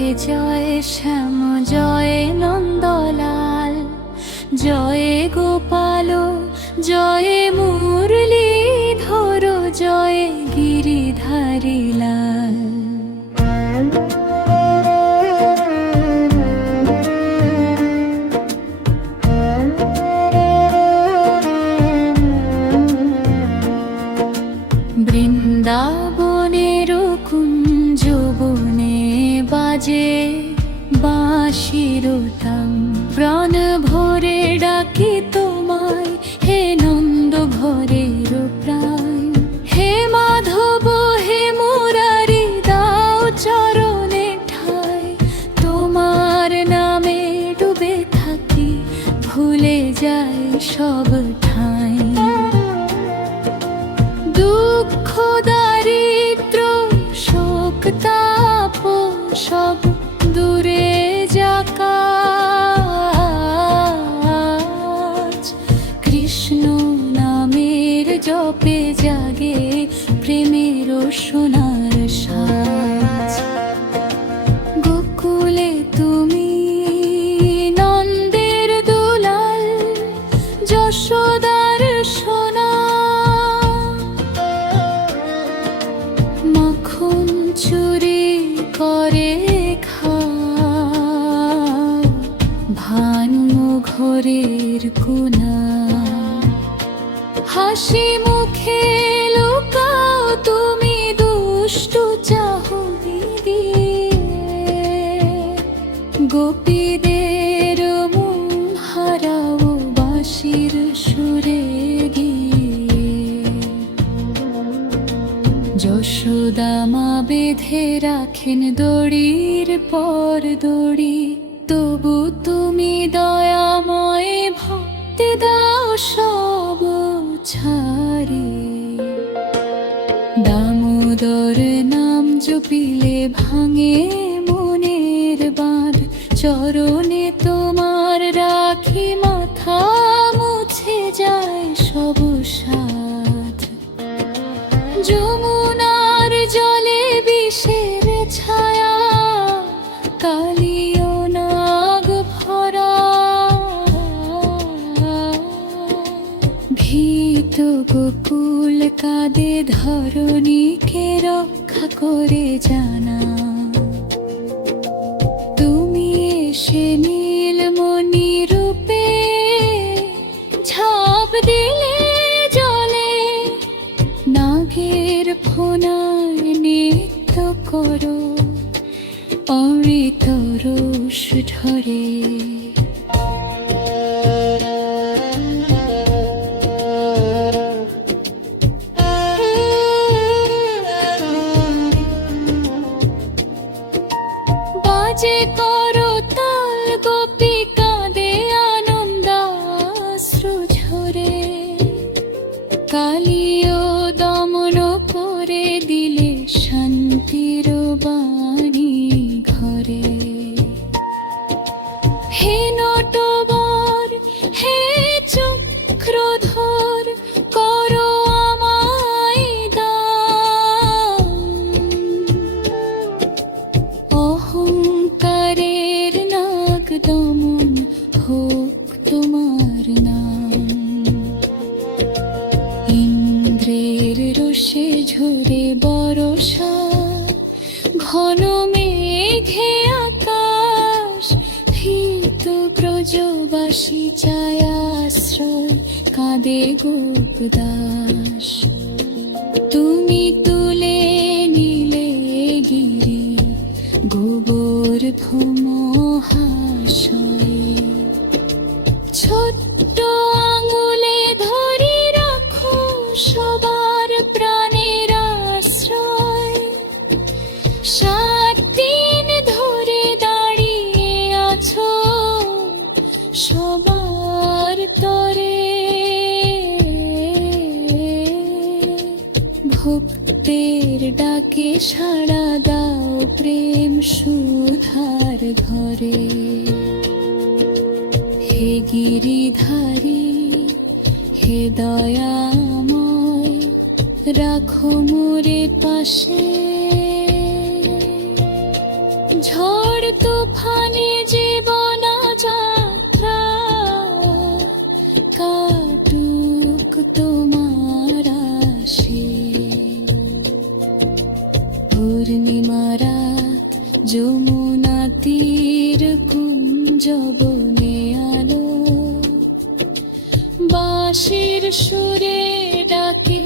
হে জয় শ্যাম জয় নন্দলাল, জয় গোপাল জয় মুরলীধর, জয় গিরিধারী লাল। বৃন্দাবনের কুঞ্জ বনে বাজে বাঁশির তান, প্রাণ ভরে ডাকি তোমায় হে নন্দ ঘরের প্রাণ। হে মাধব হে মুরারি দাও চরণে ঠাই, তোমার নামে ডুবে থাকি ভুলে যাই সব ঠাই। দুঃখ দারিদ্র শোক তাপ সব দূরে যাকা, কৃষ্ণ নামের জপে জাগে প্রেমের সোনার সাজ। গোকুলে তুমি নন্দের দুলাল, যশোদার সোনা, মাখন চুরি করে ভানু ঘরের কোনা। হাসি মুখে লুকাও তুমি দুষ্ট চাহনি দিয়ে, গোপীদের মন হারাও বাঁশির সুরে গিয়ে। যশোদা মা বেঁধে রাখেন দড়ির পর দড়ি, তবু তুমি দয়াময় ভক্তি দাও সব ছাড়ি। দামোদর নাম জপিলে ভাঙে মনের বাঁধ, চরণে তোমার রাখি মাথা মুছে যায় সব সাধ। যমুনার জলে বিষের ছায়া, কালিও নাগ ভরা, ভীত গোকুল কাঁদে ধরণীকে রক্ষা করে জানা। তুমি এসে নীলমণি রূপে ঝাঁপ দিলে জলে, নাগের ফোনায় নৃত্য করো অমৃত রস ঢরে। বাজে করো তাল গোপী কাঁদে আনন্দাশ্রু ঝরে, কালিও দমন করে দিলে শান্তির বাণী ঘরে। হে নটবর হে চক্রধর, করো আমায় দান, অহংকারের নাগ দমন হোক তোমার নাম। ইন্দ্রের রোষে ঝরে বরষা, ঘন মেঘে আকাশ, ভীত ব্রজবাসী চায় আশ্রয় কাঁদে গোপদাস। তুমি তুলে নিলে গিরি গোবর ভূমহাশয়, ছোট্ট আঙুলে ধরি রাখো সবার প্রাণের আশ্রয়। 7 দিন ধরে দাঁড়িয়ে আছো সবার তরে, ভক্তের ডাকে সাড়া দাও প্রেম সুধার ঘরে। হে গিরিধারী হে দয়াময়, রাখো মোরে পাশে, ঝড় তুফানে জীবন যাত্রা কাটুক তোমার আসে। পূর্ণিমা রাত যমুনা তীর কুঞ্জ বনে আলো, বাঁশির সুরে ডাকে